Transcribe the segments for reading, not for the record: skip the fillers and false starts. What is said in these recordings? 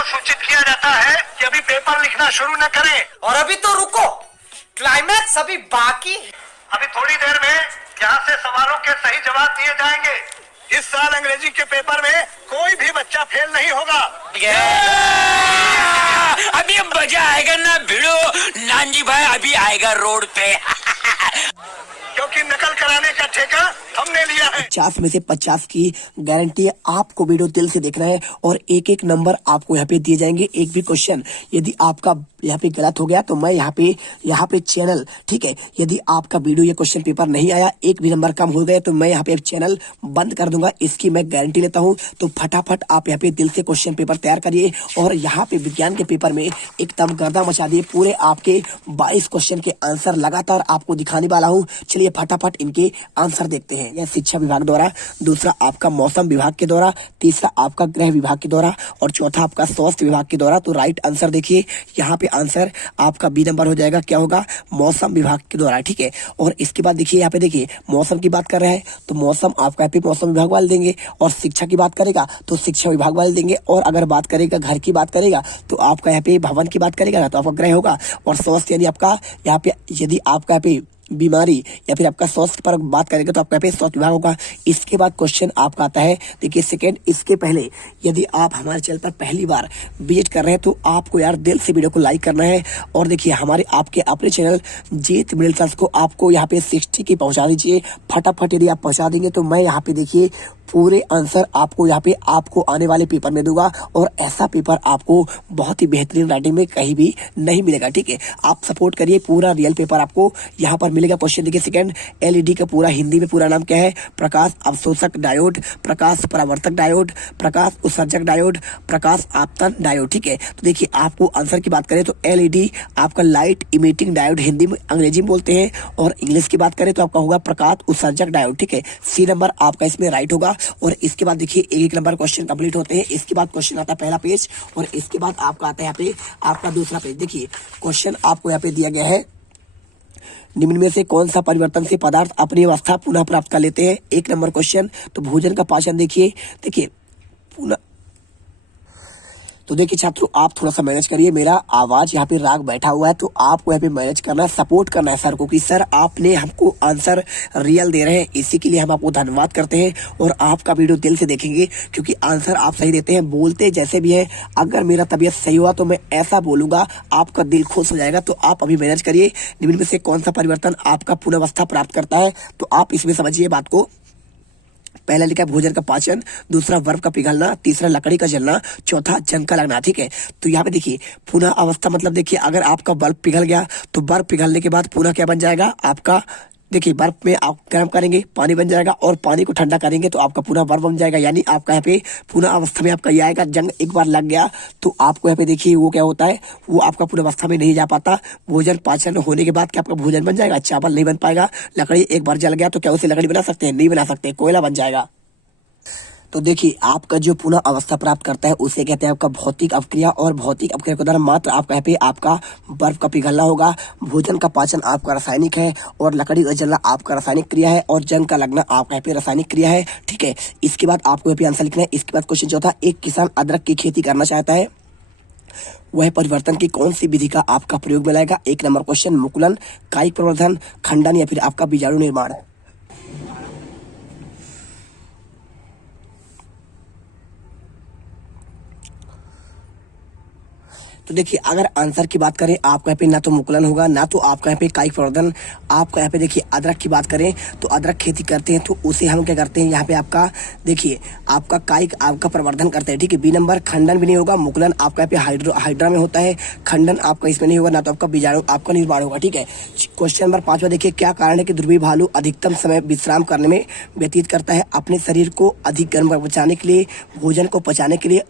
को सूचित किया जाता है कि अभी पेपर लिखना शुरू न करें। और अभी तो रुको, क्लाइमैक्स अभी बाकी है। अभी थोड़ी देर में यहाँ से सवालों के सही जवाब दिए जाएंगे। इस साल अंग्रेजी के पेपर में कोई भी बच्चा फेल नहीं होगा। अभी मजा आएगा ना भिड़ो नानजी भाई, अभी आएगा रोड पे। क्योंकि नकल कराने का ठेका हमने लिया है। 50 में से 50 की गारंटी है। आपको वीडियो दिल से देखना है और एक एक नंबर आपको यहाँ पे दिए जाएंगे। एक भी क्वेश्चन यदि आपका यहाँ पे गलत हो गया तो मैं यहाँ पे चैनल, ठीक है, यदि आपका वीडियो ये क्वेश्चन पेपर नहीं आया, एक भी नंबर कम हो गए तो मैं यहाँ पे चैनल बंद कर दूंगा। इसकी मैं गारंटी लेता हूँ। तो फटाफट आप यहाँ पे दिल से क्वेश्चन पेपर तैयार करिए और यहाँ पे विज्ञान के पेपर में एकदम गर्दा मचा दिए। पूरे आपके 22 क्वेश्चन के आंसर लगातार आपको दिखाने वाला हूँ। चलिए फटाफट इनके आंसर देखते हैं। यह शिक्षा विभाग द्वारा, दूसरा आपका मौसम विभाग के द्वारा, तीसरा आपका गृह विभाग के द्वारा और चौथा आपका स्वास्थ्य विभाग के द्वारा। तो राइट आंसर देखिए, यहाँ पे आंसर आपका बी नंबर हो जाएगा। क्या होगा? मौसम विभाग के द्वारा, ठीक है। और इसके बाद देखिए यहाँ पे देखिए मौसम की बात कर रहे हैं तो मौसम आपका यहाँ पे मौसम विभाग वाले देंगे, और शिक्षा की बात करेगा तो शिक्षा विभाग वाले देंगे, और अगर बात करेगा घर की बात करेगा तो आपका यहाँ पे भवन की बात करेगा तो आपका गृह होगा, और स्वास्थ्य यानी आपका यहाँ पे यदि आपका यहाँ पे बीमारी या फिर आपका स्वास्थ्य पर बात करेंगे तो आपका यहाँ पे स्वास्थ्य विभाग होगा। इसके बाद क्वेश्चन आपका आता है, देखिए सेकंड, इसके पहले यदि आप हमारे चैनल पर पहली बार विजिट कर रहे हैं तो आपको यार दिल से वीडियो को लाइक करना है। और देखिए हमारे आपके अपने चैनल जीत मिडिल क्लास को आपको यहाँ पे 60 की पहुँचा दीजिए फटाफट। यदि आप पहुँचा देंगे तो मैं यहाँ पे देखिए पूरे आंसर आपको यहाँ पे आपको आने वाले पेपर में दूंगा, और ऐसा पेपर आपको बहुत ही बेहतरीन राइटिंग में कहीं भी नहीं मिलेगा, ठीक है। आप सपोर्ट करिए, पूरा रियल पेपर आपको यहाँ पर मिलेगा। क्वेश्चन देखिए सेकंड, एलईडी का पूरा हिंदी में पूरा नाम क्या है? प्रकाश अवशोषक डायोड, प्रकाश परावर्तक डायोड, प्रकाश उत्सर्जक डायोड, प्रकाश आपतन डायोड, ठीक है। तो देखिए आपको आंसर की बात करें तो एलईडी आपका लाइट इमिटिंग डायोड हिंदी में अंग्रेजी में बोलते हैं, और इंग्लिश की बात करें तो आपका होगा प्रकाश उत्सर्जक डायोड, ठीक है। सी नंबर आपका इसमें राइट होगा। और इसके बाद देखिए एक नंबर क्वेश्चन कंप्लीट होते हैं। इसके बाद क्वेश्चन आता है पहला पेज, और इसके बाद आपका आता है यहाँ पे आपका दूसरा पेज। देखिए क्वेश्चन आपको यहाँ पे दिया गया है, निम्न में से कौन सा परिवर्तन से पदार्थ अपनी अवस्था पुनः प्राप्त कर लेते हैं? एक नंबर क्वेश्चन। तो भोजन का पाचन देखिए पुनः। तो देखिए छात्रों आप थोड़ा सा मैनेज करिए, मेरा आवाज यहाँ पे राग बैठा हुआ है तो आपको यहाँ पे मैनेज करना है, सपोर्ट करना है सर को कि सर आपने हमको आंसर रियल दे रहे हैं। इसी के लिए हम आपको धन्यवाद करते हैं और आपका वीडियो दिल से देखेंगे क्योंकि आंसर आप सही देते हैं, बोलते जैसे भी है। अगर मेरा तबीयत सही हुआ तो मैं ऐसा बोलूंगा आपका दिल खुश हो जाएगा। तो आप अभी मैनेज करिए, निम्न में से कौन सा परिवर्तन आपका पुनर्वस्था प्राप्त करता है? तो आप इसमें समझिए बात को। पहला लिखा है भोजन का पाचन, दूसरा बर्फ का पिघलना, तीसरा लकड़ी का जलना, चौथा जंग का लगना, ठीक है। तो यहाँ पे देखिए पुनः अवस्था मतलब देखिए अगर आपका बर्फ पिघल गया तो बर्फ पिघलने के बाद पुनः क्या बन जाएगा आपका? देखिए बर्फ में आप गर्म करेंगे पानी बन जाएगा, और पानी को ठंडा करेंगे तो आपका पूरा बर्फ बन जाएगा। यानी आपका यहाँ पे पुनः अवस्था में आपका ये आएगा, जंग एक बार लग गया तो आपको यहाँ पे देखिए वो क्या होता है, वो आपका पुनः अवस्था में नहीं जा पाता। भोजन पाचन होने के बाद क्या आपका भोजन बन जाएगा? चावल नहीं बन पाएगा। लकड़ी एक बार जल गया तो क्या उसे लकड़ी बना सकते हैं? नहीं बना सकते, कोयला बन जाएगा। तो देखिए आपका जो पुनः अवस्था प्राप्त करता है उसे कहते हैं आपका भौतिक अपक्रिया, और भौतिक अपक्रिया के दौरान मात्र आपका यहाँ पे आपका बर्फ का पिघलना होगा। भोजन का पाचन आपका रासायनिक है, और लकड़ी का जलना आपका रासायनिक क्रिया है, और जंग का लगना आपका यहाँ पे रासायनिक क्रिया है, ठीक है। इसके बाद आपको यहाँ पे आंसर लिखना है। इसके बाद क्वेश्चन चौथा, एक किसान अदरक की खेती करना चाहता है, वह परिवर्तन की कौन सी विधि का आपका प्रयोग में लाएगा? एक नंबर क्वेश्चन, मुकुलन, कायिक प्रवर्धन, खंडन या फिर आपका बीजाणु निर्माण। तो देखिए अगर आंसर की बात करें आपका यहाँ पे ना तो मुकुलन होगा, ना तो आपका यहाँ पे कायिक प्रवर्धन। आपका यहाँ पे देखिए अदरक की बात करें तो अदरक खेती करते हैं तो उसे हम क्या करते हैं यहाँ पे आपका देखिए आपका कायिक आपका प्रवर्धन करते हैं, ठीक है। बी नंबर, खंडन भी नहीं होगा। मुकुलन आपका यहाँ पे हाइड्रा में होता है, खंडन आपका इसमें नहीं होगा, ना तो आपका बीजाणु आपका निर्माण होगा, ठीक है। क्वेश्चन नंबर 5 देखिए क्या कारण है कि ध्रुवीय भालू अधिकतम समय विश्राम करने में व्यतीत करता है? अपने शरीर को अधिक गर्म बचाने के लिए, भोजन को पचाने के लिए,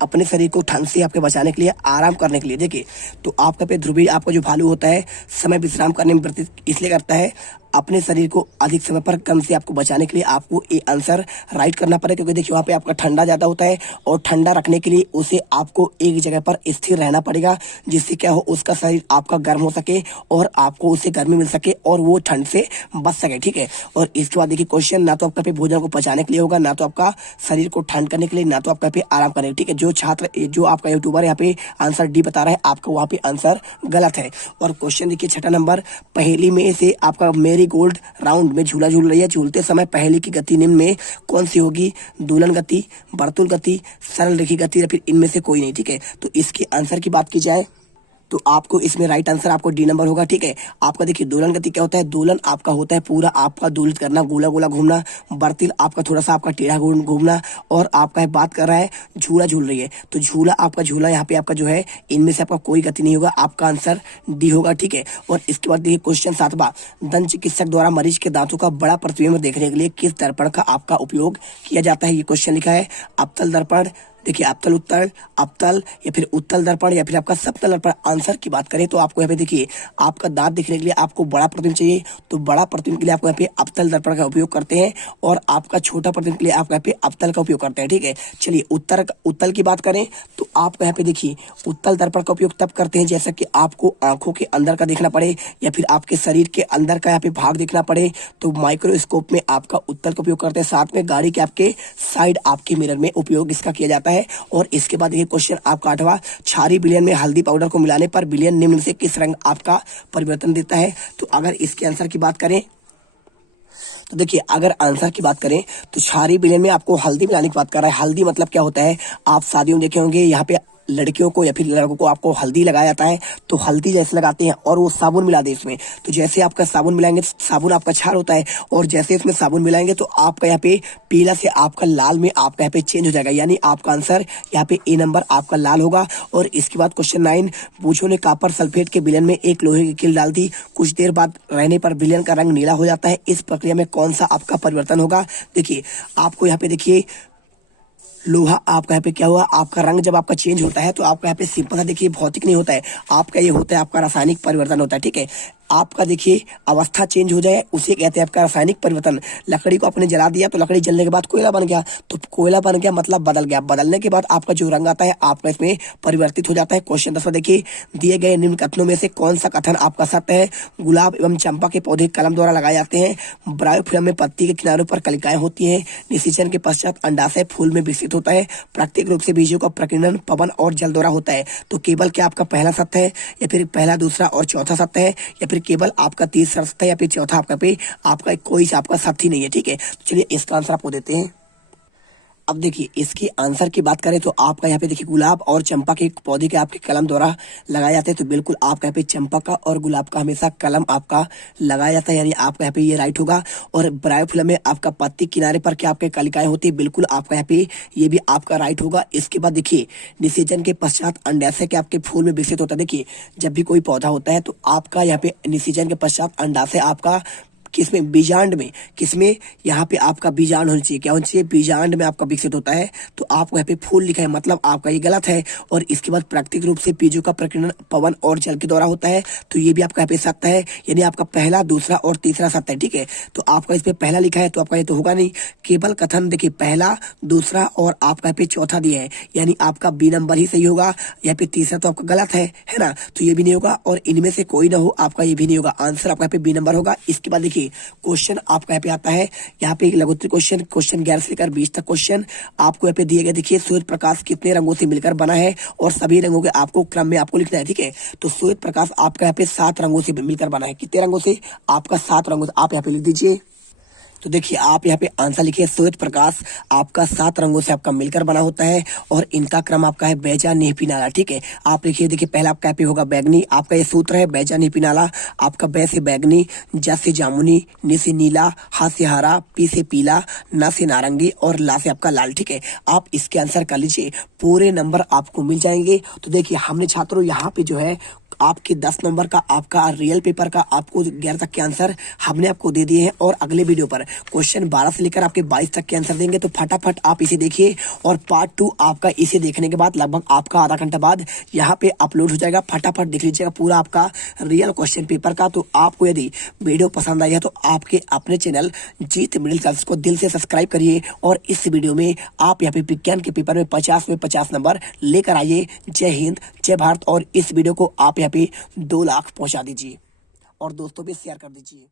अपने शरीर को ठंड से आपके बचाने के लिए, आराम करने के लिए। देखिए तो आपका पे ध्रुवीय आपका जो भालू होता है समय विश्राम करने में व्यतीत इसलिए करता है, अपने शरीर को अधिक समय पर कम से आपको बचाने के लिए आपको ये आंसर राइट करना पड़ेगा, क्योंकि देखिए वहाँ पे आपका ठंडा ज़्यादा होता है और ठंडा रखने के लिए उसे आपको एक जगह पर स्थिर रहना पड़ेगा, जिससे क्या हो उसका शरीर आपका गर्म हो सके और आपको उससे गर्मी मिल सके और वो ठंड से बच सके, ठीक है। और इसके बाद देखिए क्वेश्चन ना तो आपका पे भोजन को पचाने के लिए होगा, ना तो आपका शरीर को ठंड करने के लिए, ना तो आपका पे आराम करने के लिए, ठीक है। जो छात्र जो आपका यूट्यूबर यहाँ पे आंसर डी बता रहा है, आपका वहाँ पे आंसर गलत है। और क्वेश्चन देखिए छठा नंबर, पहेली में से आपका मेरी गोल्ड राउंड में झूला झूल रही है, झूलते समय पहेली की गति निम्न में कौन सी होगी? दुल्हन गति, वर्तुल गति, सरल रेखी गति या फिर इनमें से कोई नहीं, ठीक है। तो इसके आंसर की बात की जाए तो आपको इसमें राइट आंसर आपको डी नंबर होगा, ठीक है। आपका देखिए दोलन गति क्या होता है? दोलन आपका होता है पूरा आपका दोलित करना, गोला गोला घूमना। वर्तिल आपका थोड़ा सा आपका टेढ़ा घूमना। और आपका बात कर रहा है झूला झूल रही है, तो झूला आपका झूला यहाँ पे आपका जो है इनमें से आपका कोई गति नहीं होगा, आपका आंसर डी होगा, ठीक है। और इसके बाद देखिए क्वेश्चन 7वां, दंत चिकित्सक द्वारा मरीज के दांतों का बड़ा प्रतिबिंब देखने के लिए किस दर्पण का आपका उपयोग किया जाता है? ये क्वेश्चन लिखा है अवतल दर्पण, देखिए अवतल उत्तल, अवतल या फिर उत्तल दर्पण या फिर आपका समतल दर्पण। आंसर की बात करें तो आपको यहाँ पे देखिए आपका दांत दिखने के लिए आपको बड़ा प्रतिबिंब चाहिए, तो बड़ा प्रतिबिंब के लिए आपको यहाँ पे अवतल दर्पण का उपयोग करते हैं और आपका छोटा प्रतिबिंब के लिए आप यहाँ पे अवतल का उपयोग करते हैं, ठीक है। चलिए उत्तल की बात करें तो आप यहाँ पे देखिए उत्तल दर्पण का उपयोग तब करते हैं जैसा कि आपको आंखों के अंदर का देखना पड़े या फिर आपके शरीर के अंदर का यहाँ पे भाग देखना पड़े, तो माइक्रोस्कोप में आपका उत्तल का उपयोग करते हैं। साथ में गाड़ी के आपके साइड आपके मिरर में उपयोग इसका किया जाता है। और इसके बाद ये क्वेश्चन आपका 8वां, क्षारीय विलयन में हल्दी पाउडर को मिलाने पर विलयन निम्न से किस रंग आपका परिवर्तन देता है? तो अगर इसके आंसर की बात करें तो देखिए अगर आंसर की बात करें तो क्षारीय विलयन में आपको हल्दी मिलाने की बात कर रहा है। हल्दी मतलब क्या होता है? आप शादियों में देखे होंगे यहाँ पे लड़कियों को या फिर लड़कों को आपको हल्दी लगाया जाता है, तो हल्दी जैसे लगाते हैं और वो साबुन मिला दे इसमें, तो जैसे आपका साबुन मिलाएंगे तो साबुन आपका क्षार होता है और जैसे इसमें साबुन मिलाएंगे तो आपका यहाँ पे पीला से आपका लाल में आपका यहाँ पे चेंज हो जाएगा, यानी आपका आंसर यहाँ पे ए नंबर आपका लाल होगा। और इसके बाद क्वेश्चन 9, बूझों ने कॉपर सल्फेट के विलयन में एक लोहे की कील डाल दी, कुछ देर बाद रहने पर विलयन का रंग नीला हो जाता है, इस प्रक्रिया में कौन सा आपका परिवर्तन होगा? देखिए आपको यहाँ पे देखिए लोहा आपका यहाँ पे क्या हुआ, आपका रंग जब आपका चेंज होता है तो आपका यहाँ पे सिंपल सा देखिए भौतिक नहीं होता है, आपका ये होता है आपका रासायनिक परिवर्तन होता है, ठीक है। आपका देखिए अवस्था चेंज हो जाए उसे कहते हैं आपका रासायनिक परिवर्तन। लकड़ी को आपने जला दिया तो लकड़ी जलने के बाद कोयला बन गया, तो कोयला बन गया मतलब बदल गया, बदलने के बाद आपका जो रंग आता है आपका इसमें परिवर्तित हो जाता है। क्वेश्चन 10वां देखिए, दिए गए निम्न कथनों में से कौन सा कथन आपका सत्य है? गुलाब एवं चंपा के पौधे कलम द्वारा लगाए जाते हैं, ब्रायोफिल्म में पत्ती के किनारों पर कलिकाएं होती हैं, निषेचन के पश्चात अंडाशय फूल में विकसित होता है, प्राकृतिक रूप से बीजों का प्रकीर्णन पवन और जल द्वारा होता है। तो केवल क्या आपका पहला सत्य है या फिर पहला, दूसरा और चौथा सत्य है या फिर केवल आपका तीसरा सत्य है या फिर चौथा आपका कोई आपका साथी नहीं है, ठीक है। तो चलिए इसका आंसर आपको देते हैं। अब देखिए इसकी आंसर की बात करें तो आपका यहाँ पे देखिए गुलाब और चंपा के पौधे के आपके कलम द्वारा लगाए जाते हैं, तो बिल्कुल आपका यहाँ पे चंपा का और गुलाब का हमेशा कलम आपका लगाया जाता है, यानी आपका यहाँ पे ये राइट होगा। और ब्रायोफिल्म में आपका पत्ती किनारे पर क्या आपके कलिकाएं होती है, बिल्कुल आपका यहाँ पे ये भी आपका राइट होगा। इसके बाद देखिए निषेचन के पश्चात अंडाशय के आपके फूल में विकसित होता है। देखिए जब भी कोई पौधा होता है तो आपका यहाँ पे निषेचन के पश्चात अंडाशय आपका किसमें, बीजांड में, किसमें, यहाँ पे आपका बीजांड होना चाहिए, क्या होना चाहिए, बीजांड में आपका विकसित होता है, तो आपको यहाँ पे फूल लिखा है मतलब आपका ये गलत है। और इसके बाद प्राकृतिक रूप से बीजों का प्रकीर्णन पवन और जल के द्वारा होता है, तो ये भी आपका यहाँ पे सत्य है, यानी आपका पहला, दूसरा और तीसरा सत्य है, ठीक है। तो आपका इस पे पहला लिखा है तो आपका ये तो होगा नहीं, केवल कथन देखिए पहला, दूसरा और आपका यहाँ पे चौथा दिया है, यानी आपका बी नंबर ही सही होगा, यहाँ पे तीसरा तो आपका गलत है ना, तो ये भी नहीं होगा और इनमें से कोई ना हो आपका ये भी नहीं होगा, आंसर आपका यहाँ पे बी नंबर होगा। इसके बाद देखिए क्वेश्चन आपका यहाँ पे आता है, यहाँ पे लघुत्तरी क्वेश्चन 11 से लेकर 20 तक क्वेश्चन आपको यहाँ पे दिए गए। देखिए सूर्य प्रकाश कितने रंगों से मिलकर बना है और सभी रंगों के आपको क्रम में आपको लिखना है, ठीक है। तो सूर्य प्रकाश आपका यहाँ पे 7 रंगों से मिलकर बना है, कितने रंगों से, आपका 7 रंगों से, आप यहाँ पे लिख दीजिए। तो देखिए आप यहाँ पे आंसर लिखिए, श्वेत प्रकाश आपका 7 रंगों से आपका मिलकर बना होता है और इनका क्रम आपका है बैजा नीपी नाला, ठीक है। आप लिखिए, देखिए पहला आपका यहाँ पे होगा बैगनी, आपका ये सूत्र है बैजा नीपी नाला, आपका बै से बैगनी, जा से जामुनी, नी से नीला, हा से हरा, पी से पीला, ना से नारंगी और ला से आपका लाल, ठीक है। आप इसके आंसर कर लीजिए, पूरे नंबर आपको मिल जाएंगे। तो देखिए हमने छात्रों यहाँ पे जो है आपके 10 नंबर का आपका रियल पेपर का आपको 11 तक के आंसर हमने आपको दे दिए हैं और अगले वीडियो पर क्वेश्चन 12 से लेकर आपके 22 तक के आंसर देंगे। तो फटाफट आप इसे देखिए और पार्ट 2 आपका इसे देखने के बाद लगभग आपका आधा घंटा बाद यहाँ पे अपलोड हो जाएगा। फटाफट देख लीजिएगा पूरा आपका रियल क्वेश्चन पेपर का। तो आपको यदि वीडियो पसंद आई है तो आपके अपने चैनल जीत मिडिल क्लास को दिल से सब्सक्राइब करिए और इस वीडियो में आप यहाँ पे विज्ञान के पेपर में 50 में 50 नंबर लेकर आइए। जय हिंद, जय भारत। और इस वीडियो को आप यहाँ पे 2 लाख पहुंचा दीजिए और दोस्तों भी शेयर कर दीजिए।